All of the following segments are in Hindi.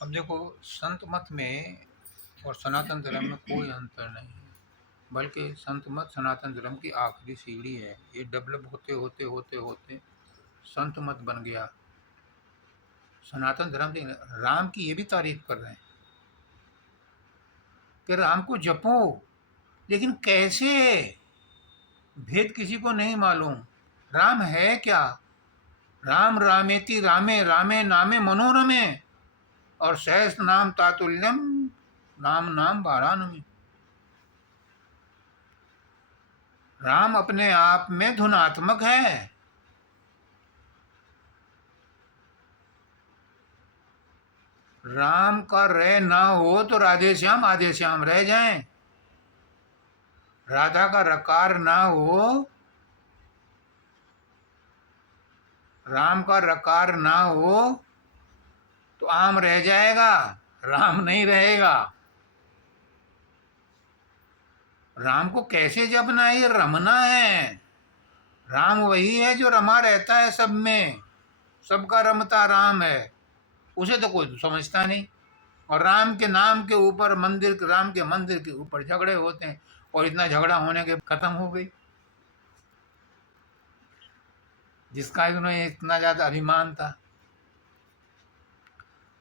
अब देखो, संत मत में और सनातन धर्म में कोई अंतर नहीं है, बल्कि संत मत सनातन धर्म की आखिरी सीढ़ी है। ये डेवलप होते होते होते होते संत मत बन गया। सनातन धर्म राम की ये भी तारीफ कर रहे हैं कि राम को जपो, लेकिन कैसे? भेद किसी को नहीं मालूम। राम है क्या? राम रामेति रामे रामे नामे मनोरमे और सहस नाम तातुल्यम नाम नाम वाराणमी। राम अपने आप में धुनात्मक है। राम का रह ना हो तो राधे श्याम आधे श्याम रह जाएं। राधा का रकार ना हो, राम का रकार ना हो तो आम रह जाएगा, राम नहीं रहेगा। राम को कैसे जपना है? ये रमना है। राम वही है जो रमा रहता है सब में, सबका रमता राम है। उसे तो कोई समझता नहीं। और राम के नाम के ऊपर मंदिर, राम के मंदिर के ऊपर झगड़े होते हैं, और इतना झगड़ा होने के खत्म हो गई। जिसका उन्हें इतना ज्यादा अभिमान था।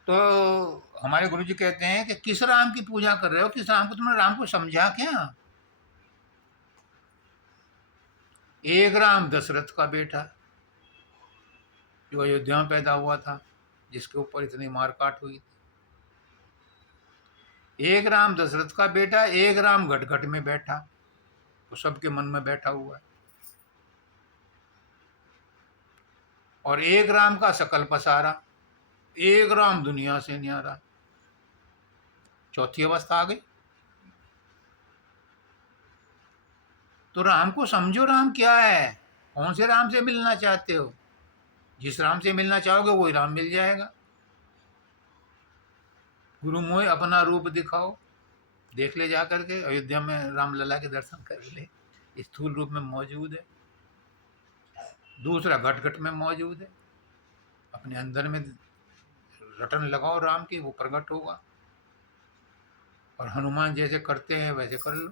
तो हमारे गुरुजी कहते हैं कि किस राम की पूजा कर रहे हो? किस राम को? तुमने राम को समझा क्या? एक राम दशरथ का बेटा जो अयोध्या में पैदा हुआ था, जिसके ऊपर इतनी मारकाट हुई। एक राम दशरथ का बेटा, एक राम घट घट में बैठा, वो सबके मन में बैठा हुआ है। और एक राम का सकल पसारा, एक राम दुनिया से न्यारा। चौथी अवस्था आ गई। तो राम को समझो, राम क्या है? कौन से राम से मिलना चाहते हो? जिस राम से मिलना चाहोगे वही राम मिल जाएगा। गुरु मोह अपना रूप दिखाओ, देख ले जा करके। अयोध्या में रामलला के दर्शन कर ले, स्थूल रूप में मौजूद है। दूसरा घट घट में मौजूद है। अपने अंदर में रटन लगाओ राम की, वो प्रकट होगा। और हनुमान जैसे करते हैं वैसे कर लो।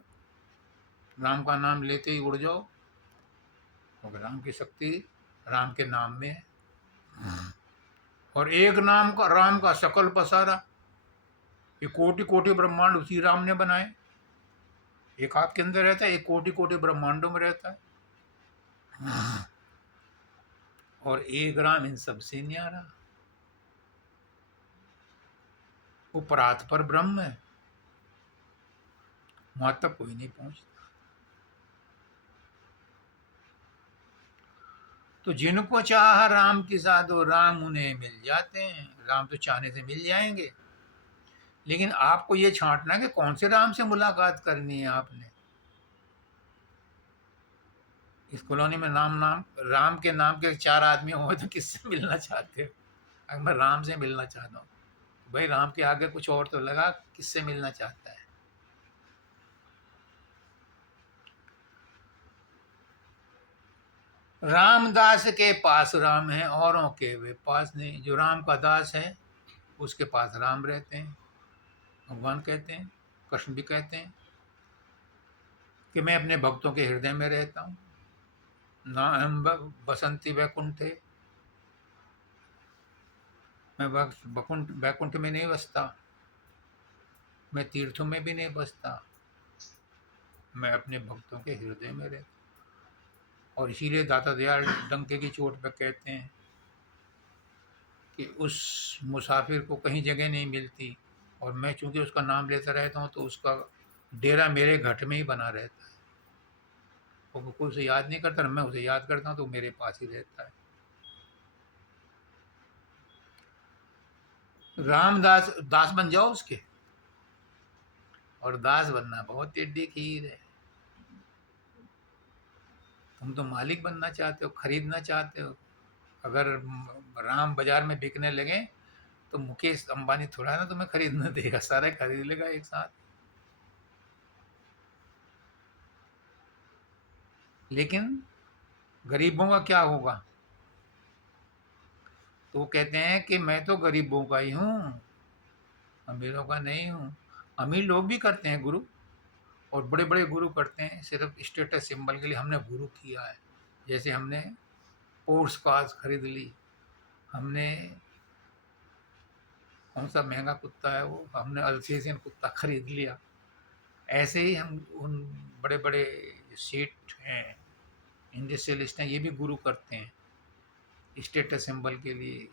राम का नाम लेते ही उड़ जाओ, क्योंकि राम की शक्ति राम के नाम में है। और एक नाम का, राम का सकल पसारा। ये कोटि कोटि ब्रह्मांड उसी राम ने बनाए। एक आपके अंदर रहता है, एक कोटि कोटि ब्रह्मांडों में रहता है। और एक राम इन सबसे न्यारा। वो परात पर ब्रह्म है, वहां तक कोई नहीं पहुंचता। तो जिनको चाह राम की साधो, राम उन्हें मिल जाते हैं। राम तो चाहने से मिल जाएंगे, लेकिन आपको ये छांटना कि कौन से राम से मुलाकात करनी है आपने। इस कॉलोनी में नाम नाम राम के नाम के 4 आदमी हो तो किससे मिलना चाहते हो? अगर मैं राम से मिलना चाहता हूँ, तो भाई राम के आगे कुछ और तो लगा, किससे मिलना चाहता है? रामदास के पास राम है, औरों के वे पास नहीं। जो राम का दास है उसके पास राम रहते हैं। भगवान कहते हैं, कृष्ण भी कहते हैं कि मैं अपने भक्तों के हृदय में रहता हूँ। ना हम बसंती वैकुंठे, मैं वैकुंठ वैकुंठ में नहीं बसता, मैं तीर्थों में भी नहीं बसता, मैं अपने भक्तों के हृदय में रहता। और इसीलिए दाता दयाल डंके की चोट पर कहते हैं कि उस मुसाफिर को कहीं जगह नहीं मिलती, और मैं चूंकि उसका नाम लेता रहता हूँ तो उसका डेरा मेरे घट में ही बना रहता है। वो कोई उसे याद नहीं करता, मैं उसे याद करता हूँ तो मेरे पास ही रहता है। रामदास दास बन जाओ उसके। और दास बनना बहुत टेढ़ी खीर है। तुम तो मालिक बनना चाहते हो, खरीदना चाहते हो। अगर राम बाजार में बिकने लगे तो मुकेश अंबानी थोड़ा ना तुम्हें खरीदना देगा, सारे खरीद लेगा एक साथ। लेकिन गरीबों का क्या होगा? तो वो कहते हैं कि मैं तो गरीबों का ही हूँ, अमीरों का नहीं हूँ। अमीर लोग भी करते हैं गुरु, और बड़े बड़े गुरु करते हैं सिर्फ स्टेटस सिंबल के लिए। हमने गुरु किया है, जैसे हमने पोर्स कार्स खरीद ली, हमने कौन सा महंगा कुत्ता है वो, हमने अल्सेशियन कुत्ता खरीद लिया। ऐसे ही हम उन बड़े बड़े सेठ हैं, इंडस्ट्रियलिस्ट हैं, ये भी गुरु करते हैं स्टेटस सिंबल के लिए,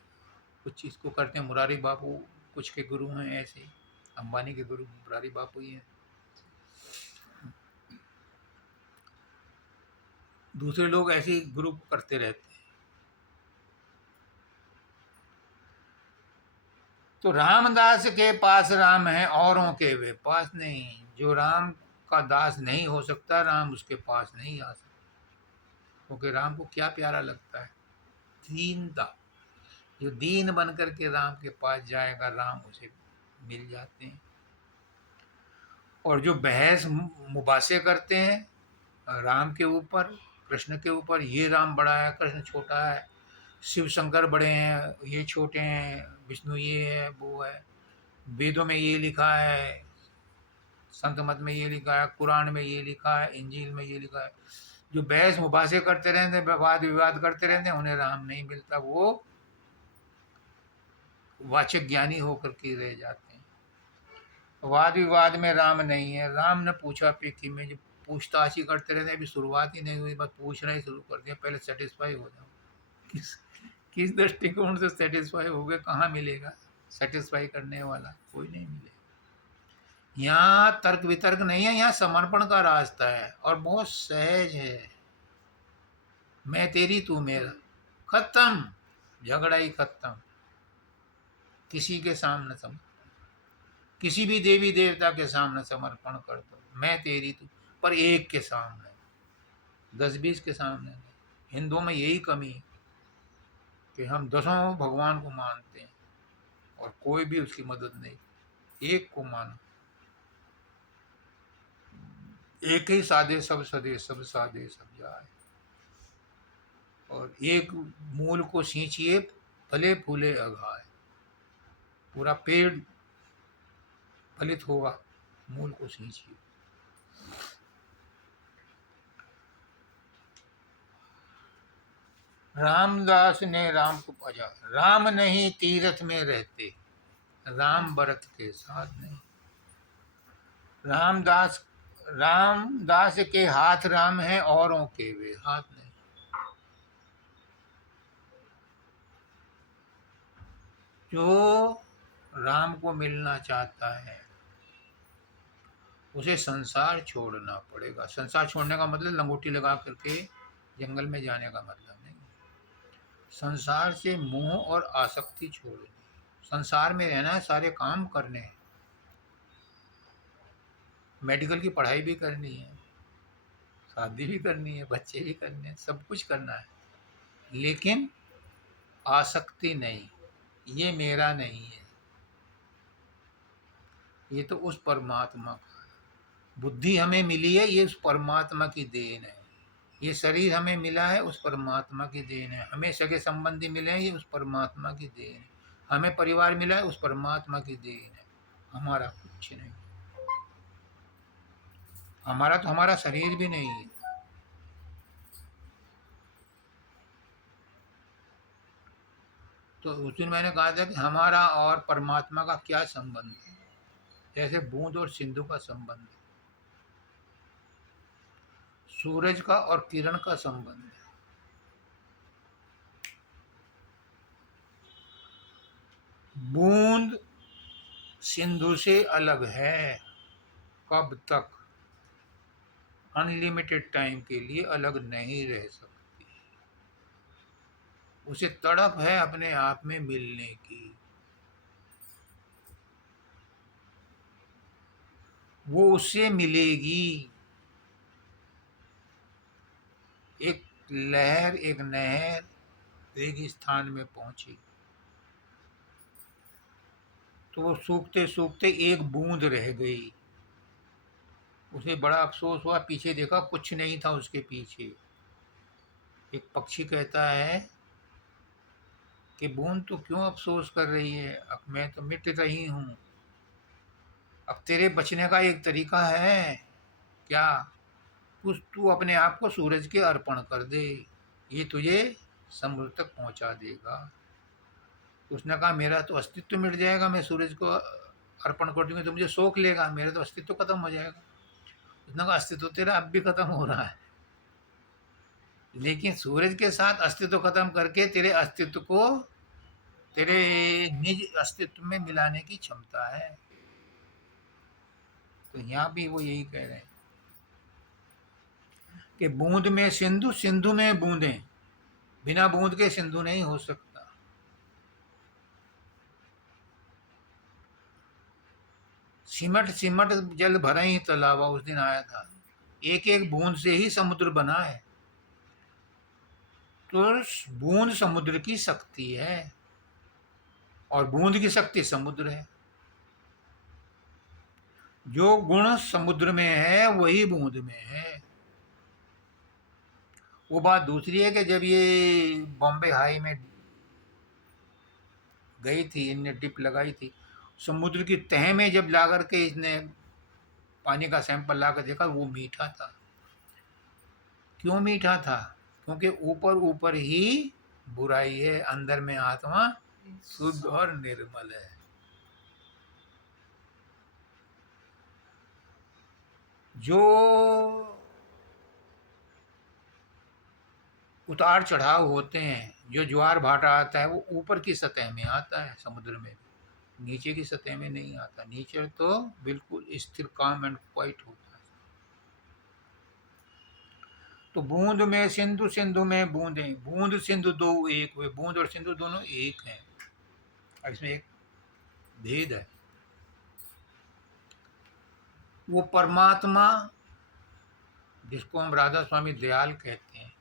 कुछ चीज़ को करते हैं। मुरारी बापू कुछ के गुरु हैं ऐसे ही, अंबानी के गुरु मुरारी बापू ही हैं। दूसरे लोग ऐसे ही गुरु करते रहते हैं। तो रामदास के पास राम है, औरों के वे पास नहीं। जो राम का दास नहीं हो सकता, राम उसके पास नहीं आ सकता। क्योंकि राम को क्या प्यारा लगता है? दीनता। जो दीन बन करके राम के पास जाएगा, राम उसे मिल जाते हैं। और जो बहस मुबासे करते हैं राम के ऊपर, कृष्ण के ऊपर, ये राम बड़ा है, कृष्ण छोटा है, शिव शंकर बड़े हैं, ये छोटे हैं, विष्णु ये है, वो है, वेदों में ये लिखा है, संत मत में ये लिखा है, कुरान में ये लिखा है, इंजील में ये लिखा है। जो बहस मुबासे करते रहते हैं, वाद विवाद करते रहते हैं, उन्हें राम नहीं मिलता। वो वाचक ज्ञानी होकर के रह जाते हैं। वाद विवाद में राम नहीं है। राम ने पूछा पेकी में, जो पूछताछ ही करते रहते हैं, अभी शुरुआत ही नहीं हुई, बस पूछना ही शुरू कर दिया। पहले सेटिस्फाई हो जाओ। किस किस दृष्टिकोण से सेटिस्फाई हो गए? कहाँ मिलेगा सेटिस्फाई करने वाला? कोई नहीं मिलेगा। यहाँ तर्क वितर्क नहीं है, यहाँ समर्पण का रास्ता है और बहुत सहज है। मैं तेरी तू मेरा, खत्म, झगड़ा ही खत्म। किसी के सामने किसी भी देवी देवता के सामने समर्पण कर दो, मैं तेरी तू, पर एक के सामने, 10-20 के सामने नहीं। हिंदुओं में यही कमी है कि हम दसों भगवान को मानते हैं और कोई भी उसकी मदद नहीं। एक को मानो, एक ही साधे सब सदे, सब साधे सब जाए। और एक मूल को सींचिए, फले फूले अघाए। पूरा पेड़ फलित होगा, मूल को सींचिए। रामदास ने राम को भजा, राम नहीं तीरथ में रहते, राम भरत के साथ नहीं। रामदास रामदास के हाथ राम है, औरों के वे हाथ नहीं। जो राम को मिलना चाहता है, उसे संसार छोड़ना पड़ेगा। संसार छोड़ने का मतलब लंगोटी लगा करके जंगल में जाने का मतलब नहीं। संसार से मोह और आसक्ति छोड़नी, संसार में रहना है, सारे काम करने हैं, मेडिकल की पढ़ाई भी करनी है, शादी भी करनी है, बच्चे भी करने हैं, सब कुछ करना है, लेकिन आसक्ति नहीं। ये मेरा नहीं है, ये तो उस परमात्मा का है। बुद्धि हमें मिली है, ये उस परमात्मा की देन है। ये शरीर हमें मिला है, उस परमात्मा की देन है। हमें सगे संबंधी मिले हैं, ये उस परमात्मा की देन है। हमें परिवार मिला है, उस परमात्मा की देन है। हमारा कुछ नहीं। हमारा तो हमारा शरीर भी नहीं है। तो उस दिन मैंने कहा था कि हमारा और परमात्मा का क्या संबंध है, जैसे बूंद और सिंधु का संबंध है, सूरज का और किरण का संबंध है। बूंद सिंधु से अलग है, कब तक? अनलिमिटेड टाइम के लिए अलग नहीं रह सकती। उसे तड़प है अपने आप में मिलने की। वो उससे मिलेगी। एक लहर, एक नहर रेगिस्तान में पहुंची तो वो सूखते सूखते एक बूंद रह गई। उसे बड़ा अफसोस हुआ, पीछे देखा, कुछ नहीं था उसके पीछे। एक पक्षी कहता है कि बूंद तो क्यों अफसोस कर रही है, अब मैं तो मिट रही हूँ। अब तेरे बचने का एक तरीका है, क्या? कुछ तू अपने आप को सूरज के अर्पण कर दे, ये तुझे समुद्र तक पहुंचा देगा। उसने कहा मेरा तो अस्तित्व मिट जाएगा, मैं सूरज को अर्पण कर दूंगी तो मुझे सोख लेगा, मेरा तो अस्तित्व खत्म हो जाएगा। उसने कहा अस्तित्व तेरा अब भी खत्म हो रहा है, लेकिन सूरज के साथ अस्तित्व खत्म करके तेरे अस्तित्व को तेरे निज अस्तित्व में मिलाने की क्षमता है। तो यहाँ भी वो यही कह रहे हैं कि बूंद में सिंधु, सिंधु में बूंदें, बिना बूंद के सिंधु नहीं हो सकता। सिमट सिमट जल भरा ही तलावा, उस दिन आया था, एक एक बूंद से ही समुद्र बना है। तो बूंद समुद्र की शक्ति है और बूंद की शक्ति समुद्र है। जो गुण समुद्र में है वही बूंद में है। वो बात दूसरी है कि जब ये बॉम्बे हाई में गई थी, इनने डिप लगाई थी, समुद्र की तह में जब ला करके इसने पानी का सैंपल ला कर देखा, वो मीठा था। क्यों मीठा था? क्योंकि ऊपर ऊपर ही बुराई है, अंदर में आत्मा शुद्ध और निर्मल है। जो उतार चढ़ाव होते हैं, जो ज्वार भाटा आता है, वो ऊपर की सतह में आता है समुद्र में, नीचे की सतह में नहीं आता। नीचे तो बिल्कुल स्थिर, काम एंड क्वाइट होता है। तो बूंद में सिंधु, सिंधु में बूंदें, बूंद सिंधु दो एक हुए, बूंद और सिंधु दोनों एक हैं। अब इसमें एक भेद है। वो परमात्मा जिसको हम राधा स्वामी दयाल कहते हैं,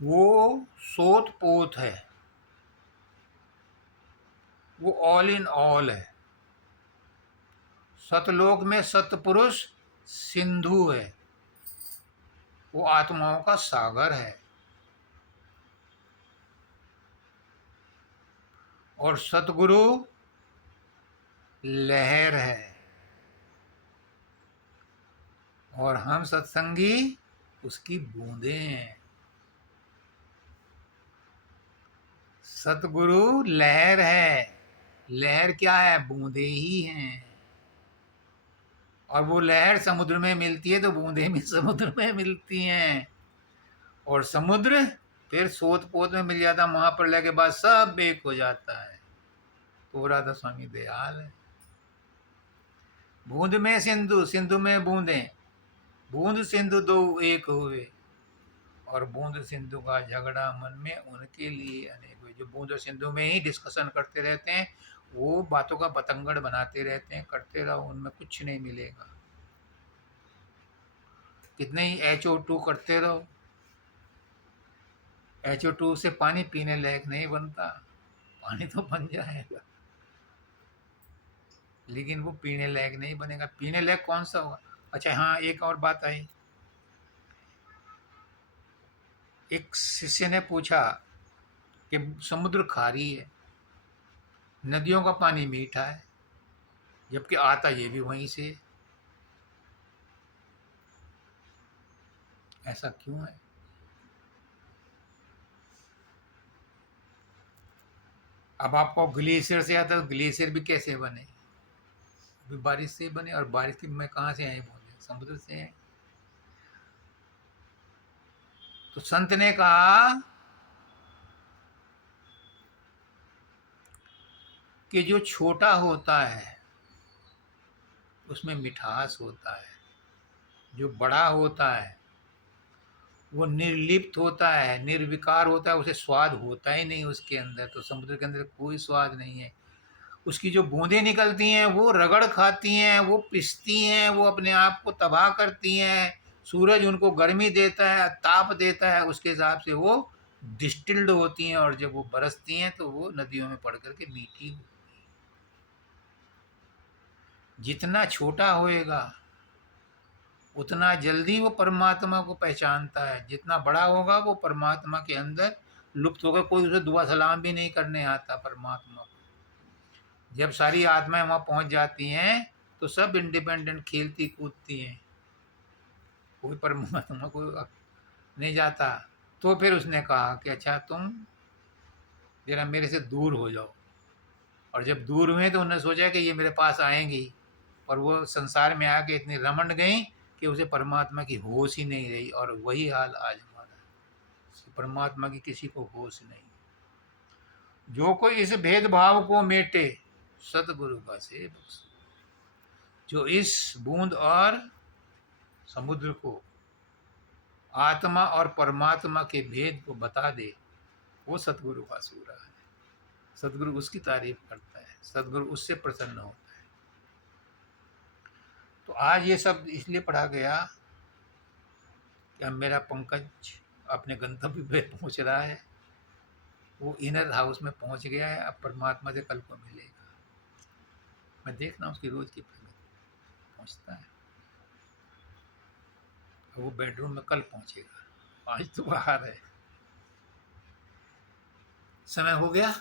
वो सोत पोत है, वो ऑल इन ऑल है। सतलोक में सतपुरुष सिंधु है, वो आत्माओं का सागर है। और सतगुरु लहर है, और हम सत्संगी उसकी बूंदें हैं। सतगुरु लहर है, लहर क्या है? बूंदे ही हैं। और वो लहर समुद्र में मिलती है तो बूंदें भी समुद्र में मिलती हैं, और समुद्र फिर सोत पोत में मिल जाता, महाप्रलय के बाद सब एक हो जाता है। तो राधा स्वामी दयाल है। बूंद में सिंधु, सिंधु में बूंदें, बूंद सिंधु दो एक हुए, और बूंद सिंधु का झगड़ा मन में उनके लिए अनेक हुए। जो बूंद और सिंधु में ही डिस्कशन करते रहते हैं, वो बातों का बतंगड़ बनाते रहते हैं, करते रहो, उनमें कुछ नहीं मिलेगा। कितने ही HO2 करते रहो, HO2 से पानी पीने लायक नहीं बनता। पानी तो बन जाएगा, लेकिन वो पीने लायक नहीं बनेगा। पीने लायक कौन सा होगा? अच्छा हाँ, एक और बात आई। एक शिष्य ने पूछा कि समुद्र खारी है, नदियों का पानी मीठा है, जबकि आता ये भी वहीं से, ऐसा क्यों है? अब आपको ग्लेशियर से आता है, तो ग्लेशियर भी कैसे बने? भी बारिश से बने, और बारिश की में कहाँ से आए बूंदे? समुद्र से आए। तो संत ने कहा कि जो छोटा होता है उसमें मिठास होता है, जो बड़ा होता है वो निर्लिप्त होता है, निर्विकार होता है, उसे स्वाद होता ही नहीं उसके अंदर। तो समुद्र के अंदर कोई स्वाद नहीं है। उसकी जो बूंदें निकलती हैं वो रगड़ खाती हैं, वो पिसती हैं, वो अपने आप को तबाह करती हैं। सूरज उनको गर्मी देता है, ताप देता है, उसके हिसाब से वो डिस्टिल्ड होती हैं, और जब वो बरसती हैं तो वो नदियों में पड़ करके मीठी होती हैं। जितना छोटा होएगा उतना जल्दी वो परमात्मा को पहचानता है, जितना बड़ा होगा वो परमात्मा के अंदर लुप्त होकर कोई उसे दुआ सलाम भी नहीं करने आता परमात्मा को। जब सारी आत्माएं वहाँ पहुँच जाती हैं तो सब इंडिपेंडेंट खेलती कूदती हैं, कोई परमात्मा को नहीं जाता। तो फिर उसने कहा कि अच्छा तुम जरा मेरे से दूर हो जाओ। और जब दूर हुए तो उन्होंने सोचा कि ये मेरे पास आएंगी, और वो संसार में आके इतनी रमण गई कि उसे परमात्मा की होश ही नहीं रही। और वही हाल आज हमारा है, परमात्मा की किसी को होश नहीं। जो कोई इस भेदभाव को मेटे सतगुरु का सेवक, जो इस बूंद और समुद्र को, आत्मा और परमात्मा के भेद को बता दे, वो सतगुरु का सूरा है। सतगुरु उसकी तारीफ करता है, सतगुरु उससे प्रसन्न होता है। तो आज ये सब इसलिए पढ़ा गया कि अब मेरा पंकज अपने गंतव्य पे पहुंच रहा है, वो इनर हाउस में पहुंच गया है, अब परमात्मा से कल को मिलेगा। मैं देख रहा हूँ उसकी रोज की प्रगति, पहुंचता है, वो बेडरूम में कल पहुंचेगा, आज तो बाहर है। समय हो गया।